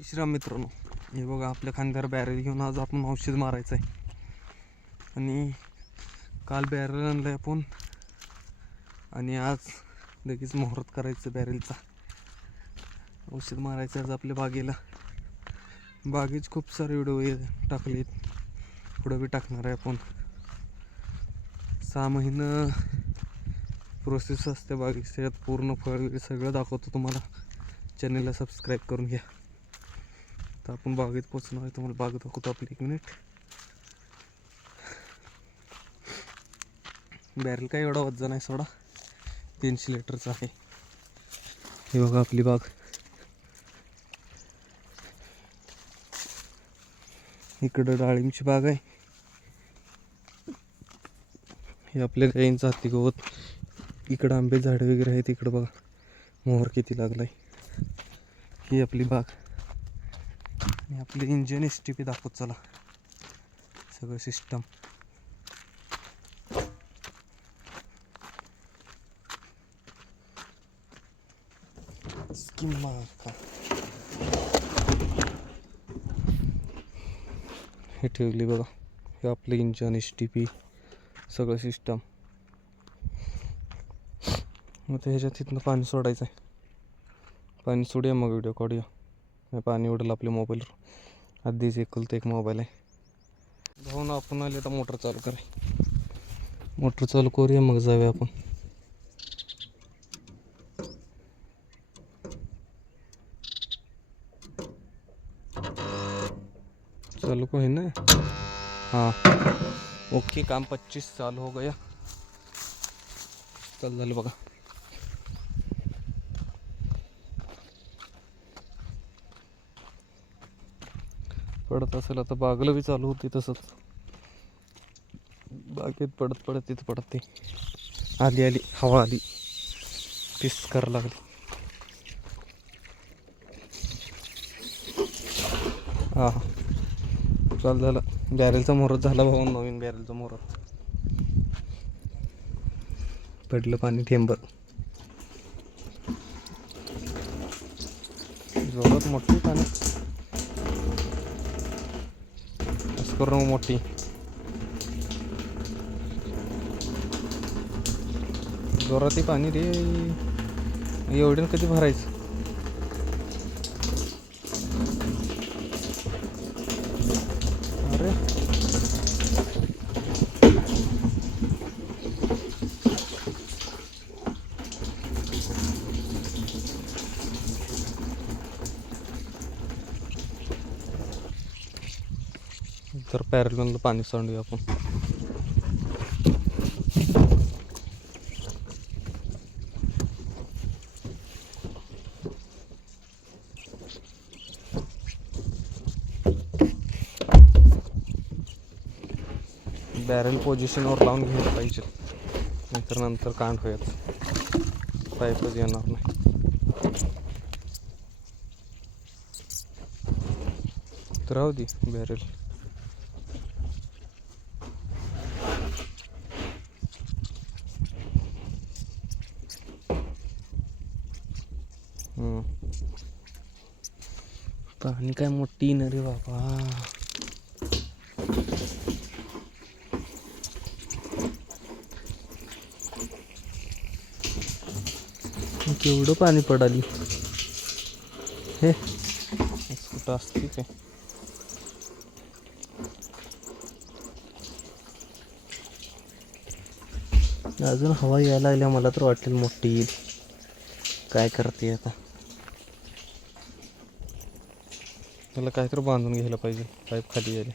श्रीराम मित्रांनो हे बघा आपल्या खांद्यावर बॅरल घेऊन आज आपण औषध मारायचं आहे आणि काल बॅरल आणलं आपण. आणि आज लगेच मुहूर्त करायचं बॅरेलचा औषध मारायचं आज आपल्या बागेला. बागेच खूप सारे व्हिडिओ टाकलेत. पुढं बी टाकणार आहे आपण. सहा महिनं प्रोसेस असते बागेत पूर्ण फळ सगळं दाखवतो तुम्हाला. चॅनलला सबस्क्राईब करून घ्या. तर आपण बागेत पोचणार आहे. तुम्हाला बाग दाखवतो आपली. एक मिनिट बॅरल काय एवढा वजन आहे सोडा? तीनशे लिटरचा आहे. हे बघा आपली बाग. इकडं डाळिंबची बाग आहे. हे आपल्या गाईंचं हाती गवत. इकडं आंबे झाड वगैरे आहेत. इकडं बघा. मोहर किती लागलाय. ही आपली बाग. आणि आपले इंजिन एस टी पी दाखवत चला. सगळं सिस्टम हे ठेवली बघा. हे आपलं इंजन एस टी पी सगळं सिस्टम मग ते ह्याच्यात तिथनं पाणी सोडायचं आहे पाणी सोडूया मग व्हिडिओ काढूया. पाणी उडेल आपल्या मोबाईलवर आधीच एकलतं एक मोबाईल आहे. भाऊन आपण आले तर मोटर चालू कराय. मोटर चालू करूया मग जाऊया आपण. चालू को है ना? हाँ. ओके काम पच्चीस साल हो गया. चल झालं बघा. पडत असेल आता बागलं बी चालू होती तसंच. बागेत पडत पडत तिथं पडत ते. आली आली हवा आली. पिस करायला लागली हा. चाल झालं. बॅरेलचा मुहूर्त झाला भाऊ नवीन बॅरेलचा मुहूर्त. पडलं पाणी थेंबर. जोरात मोठी पाणी असं करून मोठी जोरात पाणी रे। एवढ्यानं कधी भरायचं? तर पाणी सांडूया आपण. बॅरल पोझिशनवर लावून घ्यायला पाहिजे. नाहीतर नंतर कांड होईल. पाईपच येणार नाही. तर राहू दे बॅरल. पाणी काय मोठी न रे बाबा. केवढं पाणी पडाली? हे. कुठं असते काय अजून हवा यायला लागल्या मला तर वाटेल मोठी. येईल काय करते आता? त्याला काहीतरी बांधून घ्यायला पाहिजे पाईप खाली यायला.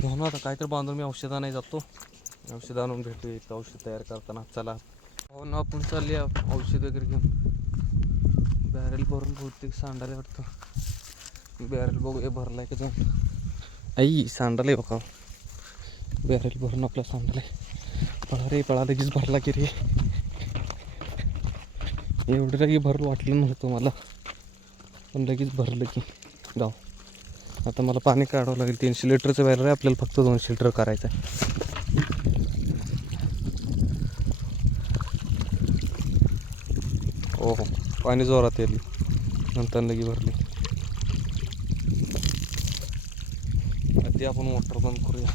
म्हणून आता काहीतरी बांधून मी औषध आणायला जातो. औषध आणून भेटू इथं औषध तयार करताना. चला. हो ना आपण चालले औषध वगैरे घेऊन. बॅरल भरून बहुतेक सांडायला वाटतं. बॅरल बघूया भरलाय का जाऊन. आई सांडालय बघा. बॅरल भरून आपला सांडाला. पळा रे पळा लगेच भरला की रे. एवढं लगे भरलं वाटलं नव्हतं मला. पण लगेच भरलं की गाव आता मला पाणी काढावं लागेल तीनशे लिटरचं बॅरल आहे आपल्याला फक्त दोनशे लिटर करायचं आहे. हो हो पाणी जोरात येईल. नंतर लगी भरली. आधी आपण मोटर बंद करूया.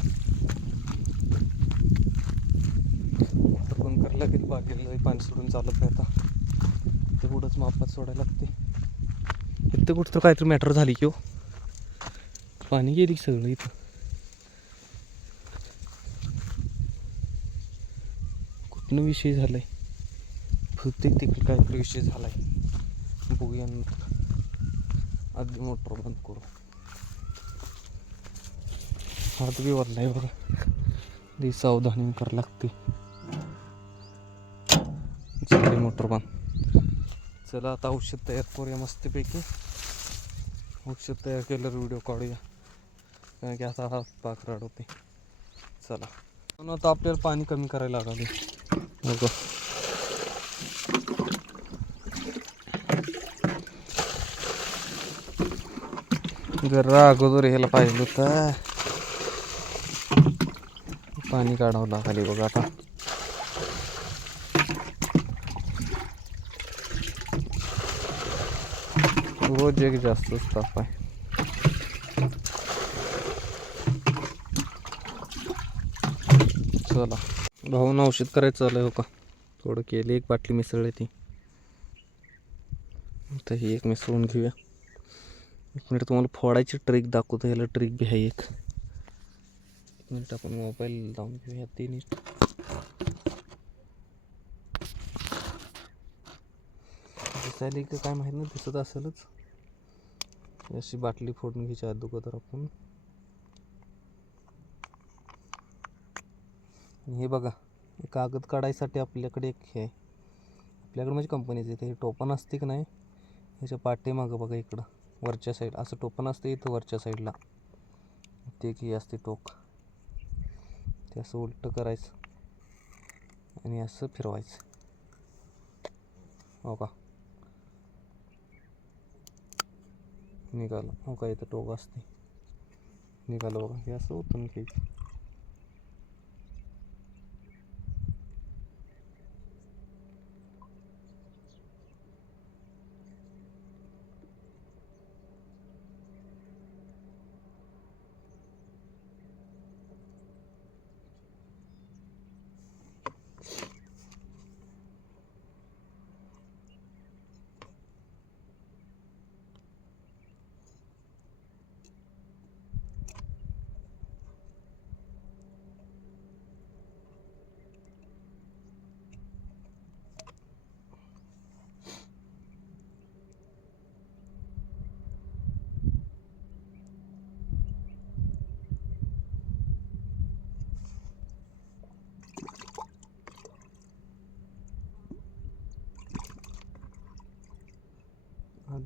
मोटर बंद करायला लागेल बाकी पाणी सोडून चालत नाही आता. ते पुढंच मापात सोडायला लागते. इथं कुठं तर काहीतरी मॅटर झाली किंवा हो. पाणी गेली सगळं इथं. कुठनं विषय झालाय? बहुतेक तिकडे काहीतरी विषय झालाय. बघूया नंतर. आधी मोटर बंद करू. हात बी वरलाय बघा. ते सावधानी करावं लागते. झाली मोटर बंद. चला आता औषध तयार करूया मस्तपैकी. वर्कशॉप तयार केल्यावर व्हिडिओ काढूया. कारण की आता हा पाक होते चला. पण आता आपल्याला पाणी कमी करायला लागले बघा जरा अगोदर ह्याला पाहिजे होतं पाणी काढावं लागले बघा आता. रोज एक जास्तच ताप आहे चला. भाऊन औषध करायचं चालू हो का? थोडं केली एक बाटली मिसळली ती. तर ही एक मिसळून घेऊया. एक मिनिट तुम्हाला फोडायची ट्रिक दाखवतो ह्याला ट्रिक बी आहे एक. एक मिनिट आपण मोबाईल लावून घेऊया तीन दिसायला की काय माहीत नाही दिसत असेलच. अशी बाटली फोडून घ्यायची अगोदर आपण. हे बघा हे कागद काढायसाठी आपल्याकडे एक हे आहे. आपल्याकडे म्हणजे कंपनीचं इथे हे टोपण असते की नाही? ह्याच्या पाठीमागं बघा इकडं वरच्या साईड असं टोपण असते इथं वरच्या साईडला ते की असते टोक. ते असं उलटं करायचं आणि असं फिरवायचं. हो का? निघालं. हो का इथं टोक असते. निघालं बघा. हे असं होतं घ्यायचं.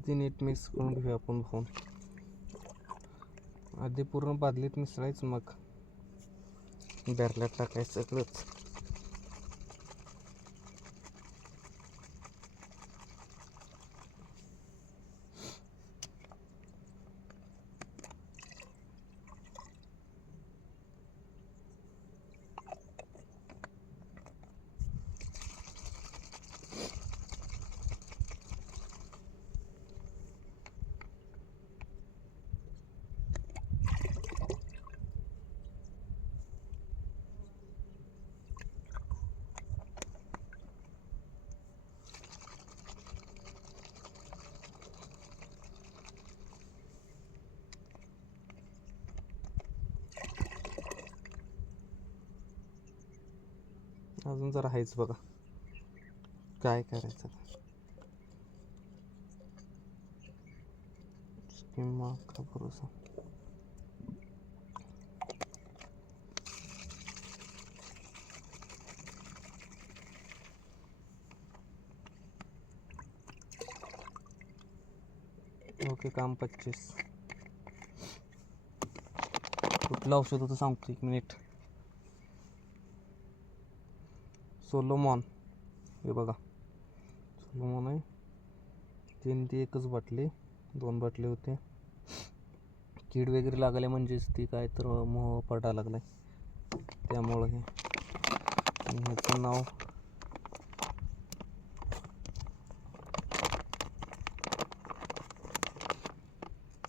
आधी नीट मिक्स करून घेऊया आपण फोन आधी पूर्ण बादलीत मिसळायचं मग. बॅरल्यात टाकायचं सगळंच. अजून जरा आहेच बघा. काय करायचं किंवा का भरोसा? ओके काम पच्चीस. कुठलं औषध होतं सांगतो एक मिनिट. सोलोमॉन. हे बघा. सोलोमॉन आहे. तीन ती एकच बाटली. दोन बाटले होते. कीड वगैरे लागले म्हणजेच ती काय तर मोह पडायला लागलाय. त्यामुळं हे. ह्याचं नाव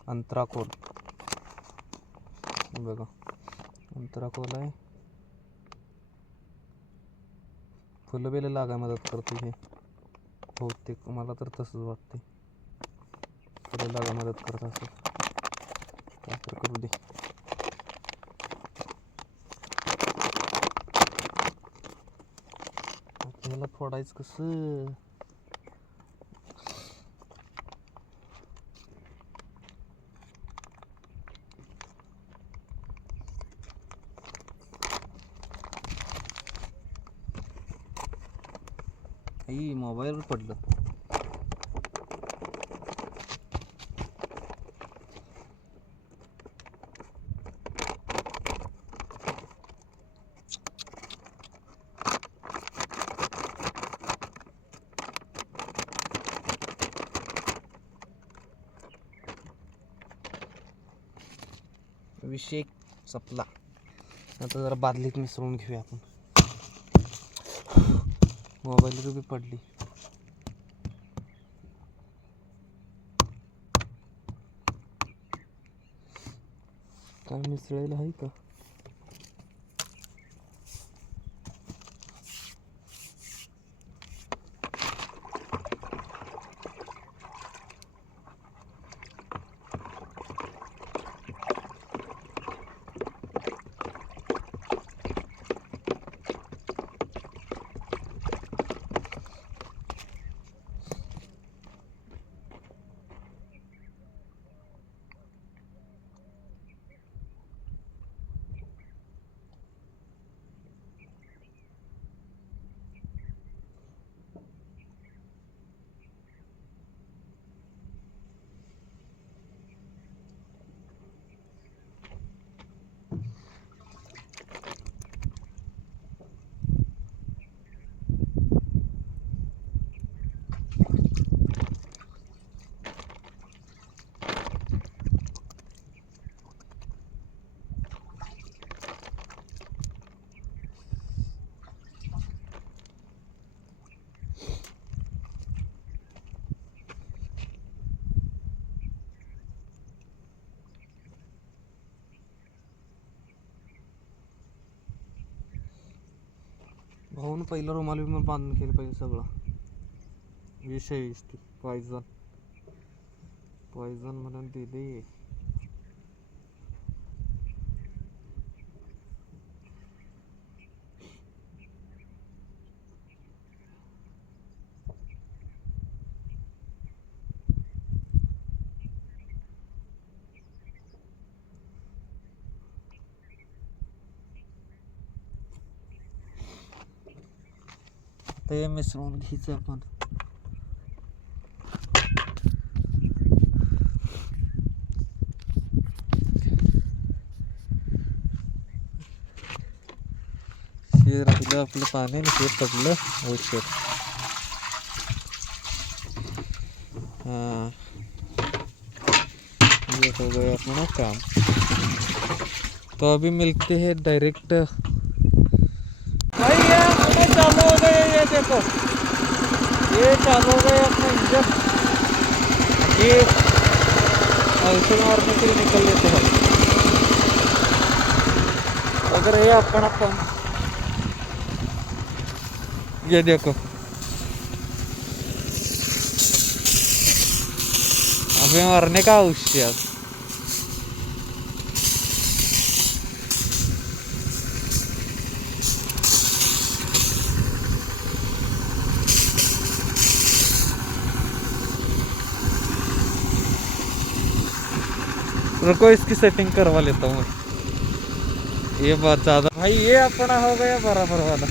अंतराकोल. बघा. अंतराकोल आहे. फुलं बिलं लागाय मदत करते हे. बहुतेक मला तर तसंच वाटते फुलं लागा मदत करत असं काय तर करू दे. आता फोडायचं कसं आई मोबाईल पडलं विषय संपला. आता जरा बादलीत मिसळून घेऊया आपण. मोबाईल रुपी पडली. काय मिसळायला आहे का? भाऊन पहिला रुमाल बिमाल बांधून केलं पाहिजे सगळं. विषय ती पॉयझन पॉयझन म्हणून दिली. ते मिसळून घ्यायचं आपण. हे राहिलं आपलं पाणी आणि हे पडलं औषध. हाँ. ये हो गया अपना काम. तो अभी मिलते हैं डायरेक्ट भाई ये अपने चालू येत येतो. हे देखो येत नाही हो गए अपने इंजन ये औषध मारने निकल लेते अगर हे आपण आपण ये देखो. अभी मरने का औषध रुको, इसकी सेटिंग करवा लेता हूँ ये बात ज़्यादा भाई, ये अपना हो गया बराबर वाला।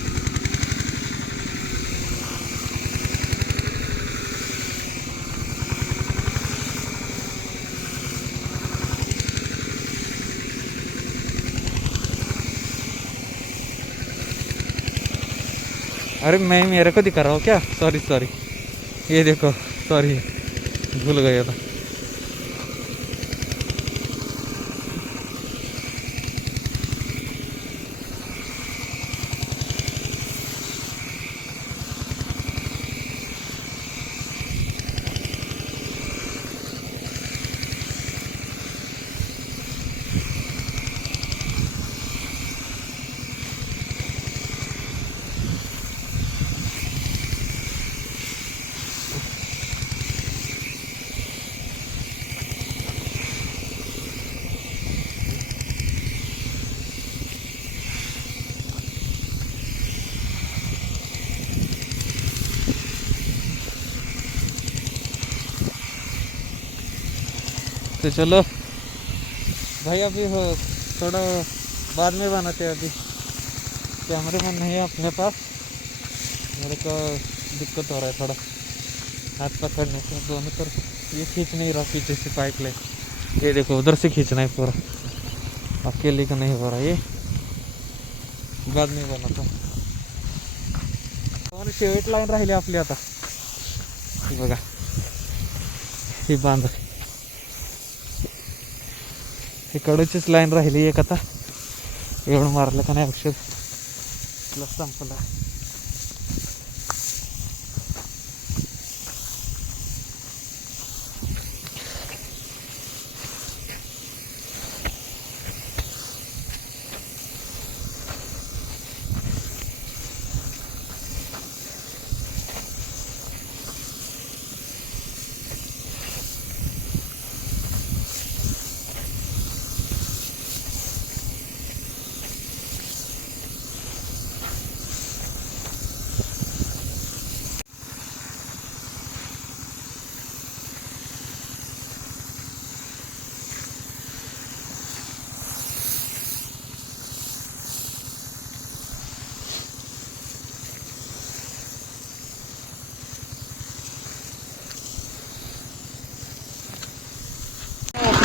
अरे, मैं मेरे को दिखा रहा हूँ क्या? सॉरी सॉरी ये देखो सॉरी भूल गया था। तो चलो। भाई, अभी थोड़ा बाद में बनाते हैं अभी। कैमरे मैन नहीं है अपने पास। मेरे को दिक्कत हो रहा है थोड़ा। हाथ पकड़ने से दोनों तरफ़ ये खींच नहीं रहा पीछे से पाइप ले। ये देखो, उधर से खींचना है पूरा। अकेले का नहीं हो रहा ये। बाद में बनवतो और शेवट लाईन राहिली आपली आता। बघा। ही बाँध ही कडूचीच लाईन राहिली एक आता. एवढं मारलं का नाही औषध प्लस संपला.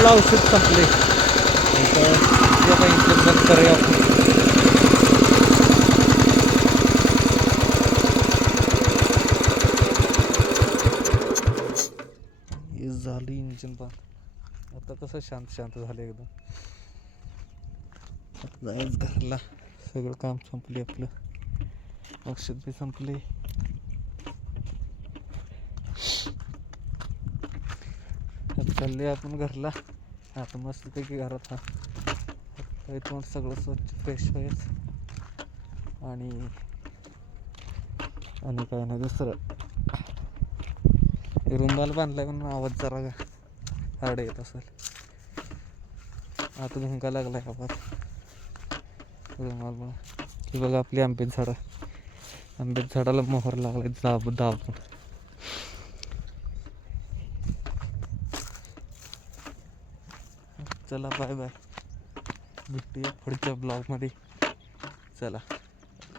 आपलं औषध संपले आता इंजेक्शन करूया आपण झालं इंजिन बंद आता कसं शांत शांत झालं एकदम आता जायचं घरला सगळं काम संपले आपलं औषध बी संपले चालले आपण घरला. आता मस्तपैकी घरात हा. तोंड सगळं स्वच्छ फ्रेश होईल आणि आणि काय नाही दुसरं. रुमाल बांधलाय म्हणून आवाज जरा हार्ड येत असेल. आता धुंका लागलाय आवाज. रुमाल ही बघा आपली आंबेत झाडं आंबेत झाडाला मोहर लागलाय दाब दाबून चला बाय बाय भेटूया पुढच्या ब्लॉगमध्ये चला.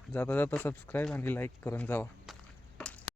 जाता जाता सबस्क्राईब आणि लाईक करून जावा.